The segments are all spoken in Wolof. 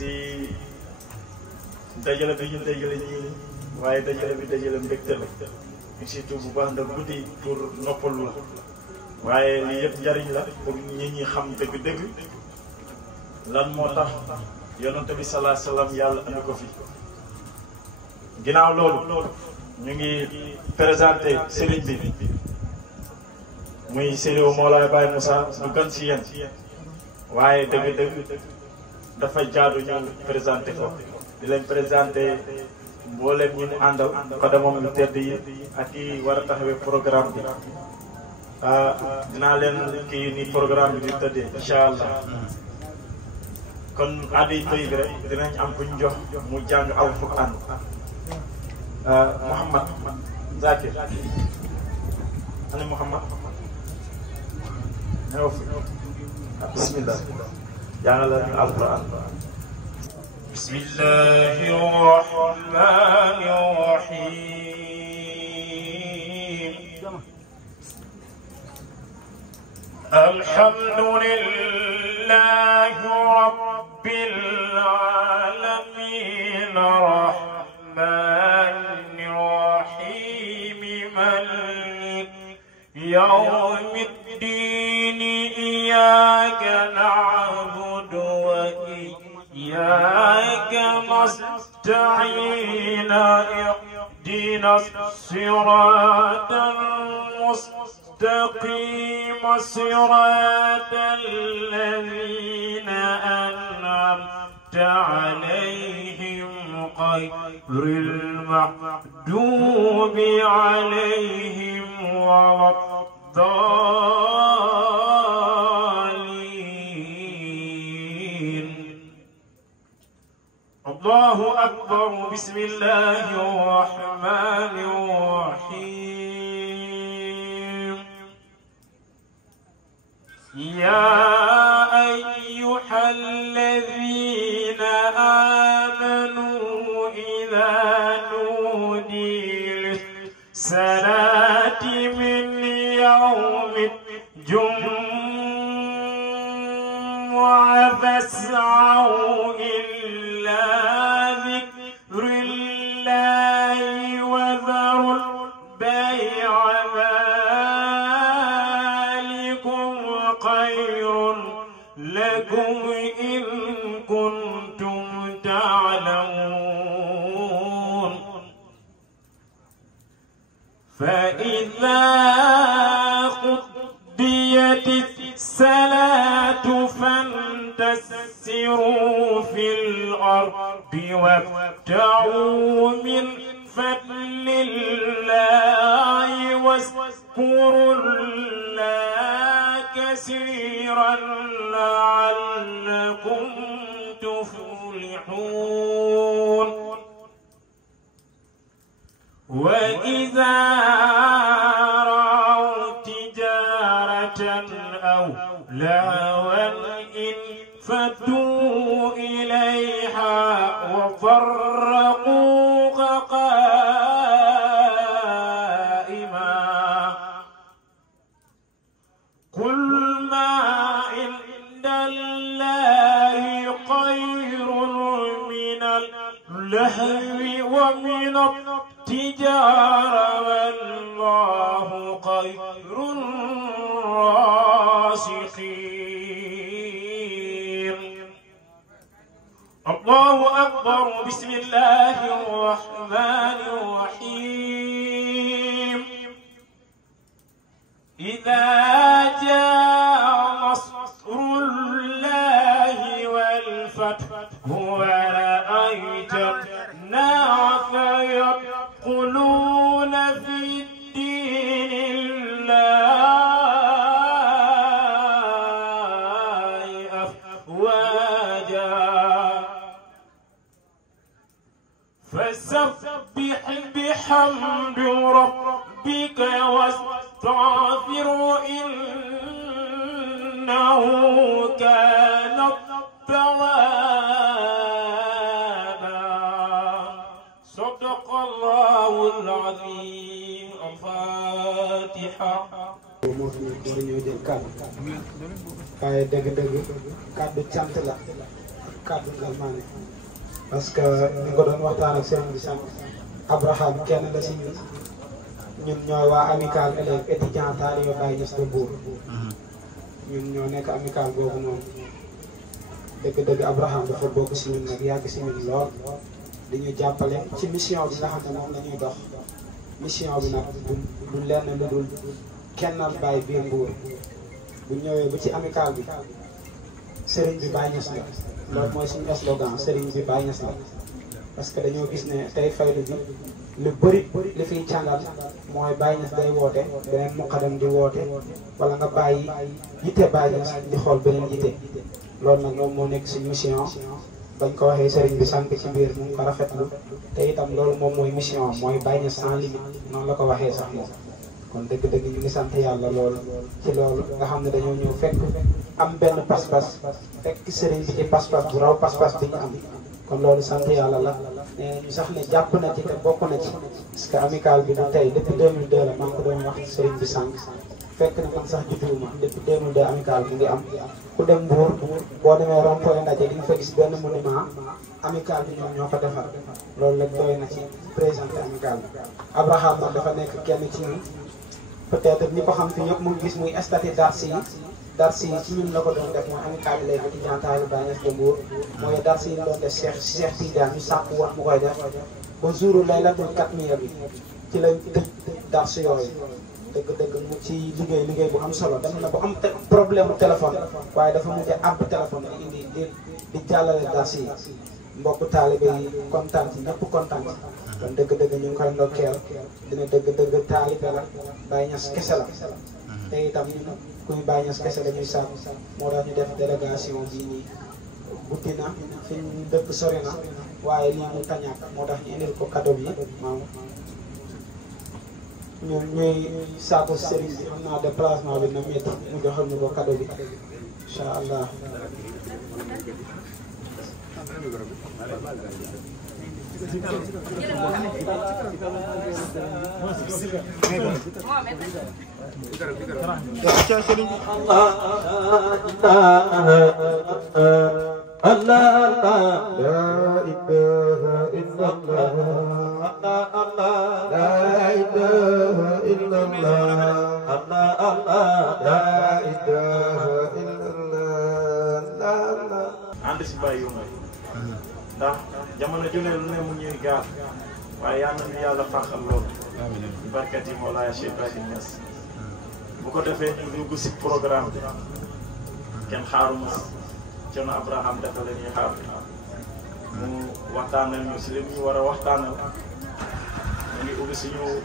si dajale bi ñu dajale ñii waaye dajale bi dajale mbégte la surtout bu baax ndax guddi pour noppalu la waaye lii yëpp njariñ la pour nit ñi xam dëgg-dëgg lan moo tax yonent bi salaa salaam yàlla andi ko fi. ginnaaw loolu ñu ngi présenté sëriñ bi muy Serigne Mawlaay Baye Moussa du gan si yéen waaye dëgg-dëgg dafa jaadu ñu présenté ko di leen présenté mboolem ñi mu àndal xadamam yu tedd yi ak yi war a taxawee programme bi dinaa leen kii ni programme bi di tëddee incha allah kon addi toy bi rek dinañ am buñ jox mu jàng alquran Muhammad Zakir ani Muhammad ñëw fi bismillah jàngal ñu alquran bismillahir rahmanir rahim alhamdulillahi rabbil alamin rahmanir rahim malik yawmiddin iyyaka na'budu wa iyyaka nasta'in ihdinas siratal mustaqim siratal ladzina an'amta 'alayhim ghayril maghdubi 'alayhim waladdallin. Allahu akbar. Bismillahir rahmanir rahim. Ya ayyuhalladzina amanu idza nudiya lis-salati min yawmil jumu'ah fas'au ila dhikrillahi wa dharul bay'a dhalikum khayrun lakum in kuntum ta'lamun. فإذا قضيت الصلاة فانتشروا في الأرض وابتغوا من فضل الله واذكروا الله كثيرا لعلكم تفلحون. وإذا رأوا تجارة أو لهوا انفضوا إليها وفرقوك قائما. قل ما عند الله خير من اللهو ومن التجارة والله خير الرازقين. الله أكبر. بسم الله الرحمن الرحيم. إذا جاء نصر الله والفتح ورأيت الناس يدخلون في دين الله أفواجا فسبح بحمد ربك واستغفره إنه كان توابا. صدق الله العظيم. الفاتحة. waaye dëgg-dëgg kàddu cant la kàddu Ngalmane parce que ni nga doon waxtaan ak sëriñ bi sànq Abraham kenn la si ñun ñooy waa amical élèves étudiants taalibe Baye Niass de Mbour ñun ñoo nekk amical boobu noonu dëgg-dëgg Abraham dafa bokk si ñun nag yàgg si ñun lool di ñu jàppale ci mission bi nga xam ne moom la ñuy dox mission bi nag du lenn lu dul kennal Baye biir Mbour bu ñëwee ba ci amical bi sëriñ bi Baye Niass la loolu mooy suñu slogan sëriñ bi Baye Niass la parce que dañoo gis ne tey faydu bi lu bëri li fiy càngal mooy Baye Niass day woote beneen muqadam di woote wala nga bàyyi yitte Baye Niass di xool beneen yitte loolu nag moom moo nekk suñu mission bañ ko waxee sëriñ bi sànq ci biir mu ngi ko rafetlu te itam loolu moom mooy mission mooy Baye Niass sans limite noonu la ko waxee sax moom kon dëgg-dëgg ñu ngi sant yàlla loolu ci loolu nga xam ne dañoo ñëw fekk am benn pas-pas fekk sëriñ bi ci pas-pas bu raw pas-pas bi ñu am kon loolu sant yàlla la nee nañu sax ne jàpp na ci te bokk na ci parce que amical bi du tey depuis 2002 la maa ngi ko doon wax sëriñ bi sànq fekk na man sax judduwuma depuis 2002 amical mu ngi am ku dem Mbour boo demee rond-point ndaje di nga fa gis benn monument amical bi ñoom ñoo ko defar loolu la doy na ci présenté amical bi Abraham nag dafa nekk kenn ci ñun peut-être ñi ko xam fi ñëpp mu ngi gis muy statut darsi yi ci ñun la ko doon def mooy amical bi léegi étudiant taalibe Baye Niass de Mbour mooy darsi yi doon def Cheikh Tidiane ñu sàkk wax mu koy def ba jouru laylatul katmiya bi ci lañ tëj darsi yooyu dëgg-dëgg mu ci liggéey bu am solo dem na bu am problème mu téléphone waaye dafa mujj àbb téléphone bi indi di jàllale darsi yi mbokku taalibe yi kontaan ci ñëpp kontaan ci kon dëgg-dëgg ñu ngi koy ndokkeel dina dëgg-dëgg taalibe la Baye Niass kese la te itam ñun kuy Baye Niass kese la ñuy sàmm moo tax ñu def délégation bii nii guddi na fi ñu dëkk sori na waaye lii mu tañàkk moo tax ñu indil ko cadeau bi maam ñun ñuy saako sëriñ bi xam naa déplacement bi na métti mu joxal ñu ko cadeau bi incha allah. ànd si bàyyi yu ndax jamono ju ne lu ne mu ñuy gaar waaye yal nañu yàlla fàqal loolu barkat yi Mawlaaya Cheikh Ibrahim Niass bu ko defee ñu dugg si programme bi kenn xaaruma Cerno Abraham dafa la ñuy xaar mu waxtaanal ñu si li ñu war a waxtaanal mu ngi ubbi suñu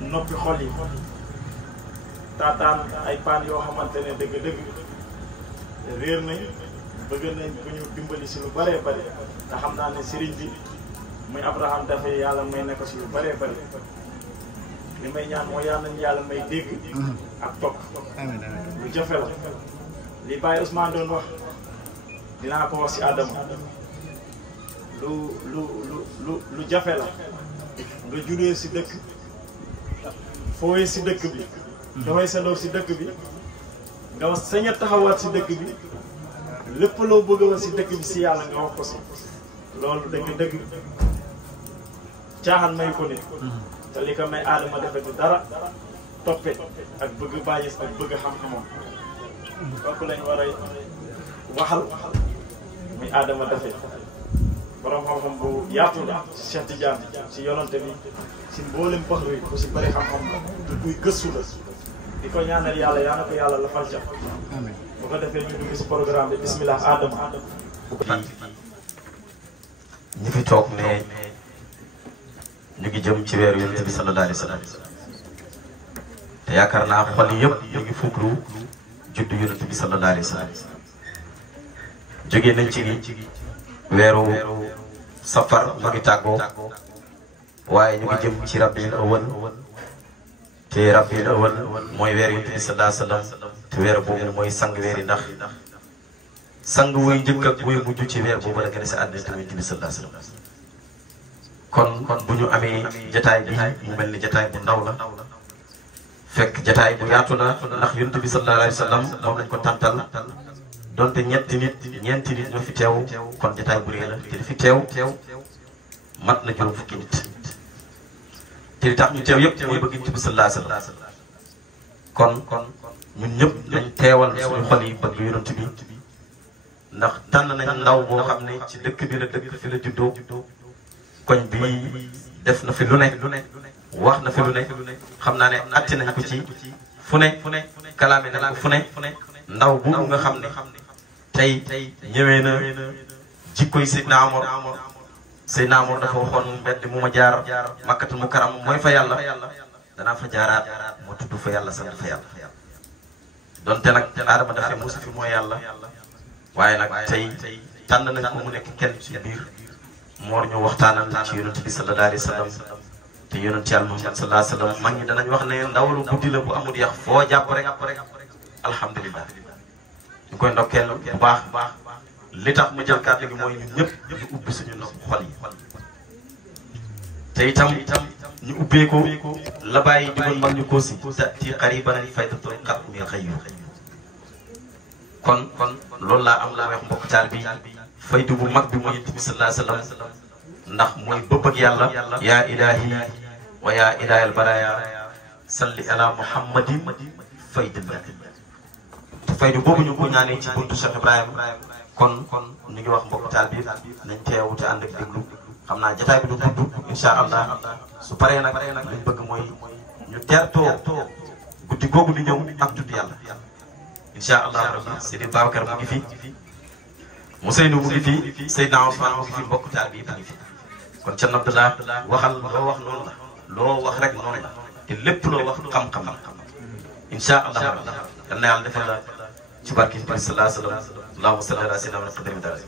noppi xol yi taataan ay paan yoo xamante ne dëgg-dëgg réer nañ bëgg nañ bu ñu dimbali si lu bëree bëri te xam naa ne sëriñ bi muy Abraham dafay yàlla may nekk si lu bëree bëri li may ñaan mooy yàlla nañu yàlla may dégg ak topp lu jafe la li Baye Ousmane doon wax dinaa ko wax si Adama lu jafe la nga juree si dëkk fooyee si dëkk bi dafay sa doom si dëkk bi nga wax sañ a taxawaat si dëkk bi lépp loo bëgg a wax si dëkk bi si yàlla nga wax ko si loolu dëgg caaxaan may ko nit te li ko may Adama defe du dara toppe ak bëgg Baye Niass ak bëgg xam-xamam kooku lañ war a waxal muy Adama defe borom xam-xam bu yaatu la si Cheikh Tidiane si yonante bi si mboolem pax ri ku si bëri xam-xam du kuy gëstu la di ko ñaanal yàlla yaa na ko yàlla la fal ca bu ko defee ñu dugg si programme bi bismillah Adama ñi fi toog ne ñu ngi jëm ci weeru Yonent bi sallallahu alayhi wa sallam te yaakaar naa xol yëpp ñu ngi fuglu juddu Yonent bi sallallahu alayhi wa sallam jógee nañ ci weeru safar mu ngi tàggoo waaye ñu ngi jëm ci rabiul awwal te rabiul awwal mooy weer Yonent bi sallallahu alayhi wa sallam te weer boobu mooy sang weer yi ndax sang wuy njëkk ak wuy mujj ci weer boobu la gën a si àddina tamit Yonent bi sallallahu alayhi wa sallam kon bu ñu amee jataay bi mu mel ni jataay bu ndaw la fekk jataay bu yaatu la ndax Yonent bi sallallahu alayhi wa sallam moom lañ ko tàntal donte ñeenti nit ñeenti nit ñoo fi teew kon jotaay bu rëy la te li fi teew mat na juróom fukki nit te li tax ñu teew yëpp mooy bëgg Yonent bi sallallahu alayhi wa sallam kon ñun ñëpp dañ teewal suñu xol yi bëgg Yonent bi ndax tànn nañ ndaw boo xam ne ci dëkk bi la dëkk fi la juddoo koñ bi def na fi lu ne wax na fi lu ne xam naa ne atti nañ ko ci fu ne kalaame nañ ko fu ne ndaw boobu nga xam ne tey ñëwee na jikkoy Seydina Omar dafa waxoon mbedd mu ma jaar Makkatul Mukarram mooy fa yàlla danaa fa jaaraat moo tudd fa yàlla sant fa yàlla donte nag Adama dafa musu fi mooy yàlla waaye nag tey tànn nañ ko mu nekk kenn ci biir moor ñu waxtaanal ci yonent bi sallallahu alayhi wa sallam te yonent yàlla Muhammad sallallahu alayhi wa sallam mag ñi danañ wax ne ndaw lu guddi la bu amul yax foo jàpp rek alhamdulilah ñu koy ndokkeel bu baax li tax ma jël kàddu gi mooy ñun ñëpp ñu ubbi suñu xol yi te itam ñu ubbee ko la bàyyi digoon mag ñu ko si ci qariban faydatul qalbi xayyu kon loolu laa am la wax mbokk taal bi faydu bu mag bi mooy Yonent bi sallallahu alayhi wa sallam ndax mooy bëgg ak yàlla yaa ilahi wa yaa ilahal baraya salli ala muhammadin faydillah te faydu boobu ñu ko ñaanee ci buntu Cheikh Ibrahima kon ñu ngi wax mbokk taal bi nañ teewu te ànd ak déglu xam naa jotaay bi du gudd insha allah su paree nag liñ bëgg mooy ñu teertoo guddi googu di ñëw ak tudd yàlla insha allah rabbi Seydi Babacar mu ngi fi Ousseynou mu ngi fi Seydina Ousmane mu ngi fi mbokk taal bi mu ngi fi kon ca Abdallah waxal loo wax noonu la loo wax rek noonu la te lépp loo wax xam-xam insha allah yal na yàlla defal la ci barke bi sallallahu alayhi wa sallam allahumma salli ala sayyidina Muhammad